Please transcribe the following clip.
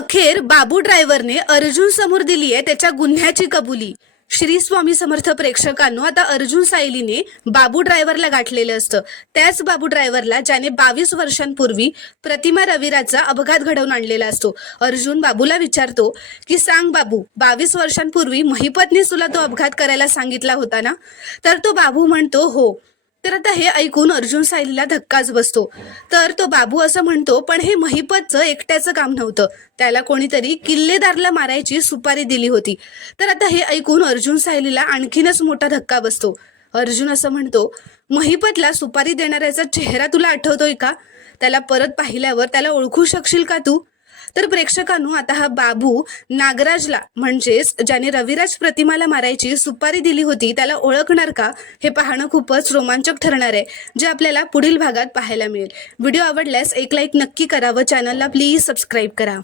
अखेर बाबू ड्रायव्हरने अर्जुन समोर दिली आहे त्याच्या गुन्ह्याची कबुली। श्री स्वामी समर्थ प्रेक्षकांनो, आता अर्जुन सायलीने बाबू ड्रायव्हरला गाठलेलं असतं। त्याच बाबू ड्रायव्हरला ज्याने 22 वर्षांपूर्वी प्रतिमा रविराजचा अपघात घडवून आणलेला असतो। अर्जुन बाबूला विचारतो की सांग बाबू, 22 वर्षांपूर्वी महिपतने तुला तो अपघात करायला सांगितला होता ना? तर तो बाबू म्हणतो हो। तर आता हे ऐकून अर्जुन सायलीला धक्काच बसतो। तर तो बाबू असं म्हणतो, पण हे महिपतचं एकट्याचं काम नव्हतं, त्याला कोणीतरी किल्लेदारला मारायची सुपारी दिली होती। तर आता हे ऐकून अर्जुन सायलीला आणखीनच मोठा धक्का बसतो। अर्जुन असं म्हणतो, महिपतला सुपारी देणाऱ्याचा चेहरा तुला आठवतोय का? त्याला परत पाहिल्यावर त्याला ओळखू शकशील का तू? तर प्रेक्षकांनो, आता हा बाबू नागराजला, म्हणजेच ज्याने रविराज प्रतिमाला मारायची सुपारी दिली होती, त्याला ओळखणार का? हे पाहणं खूपच रोमांचक ठरणार आहे, जे आपल्याला पुढील भागात पाहायला मिळेल। व्हिडिओ आवडल्यास एक लाईक नक्की करा व चॅनलला प्लीज सबस्क्राईब करा।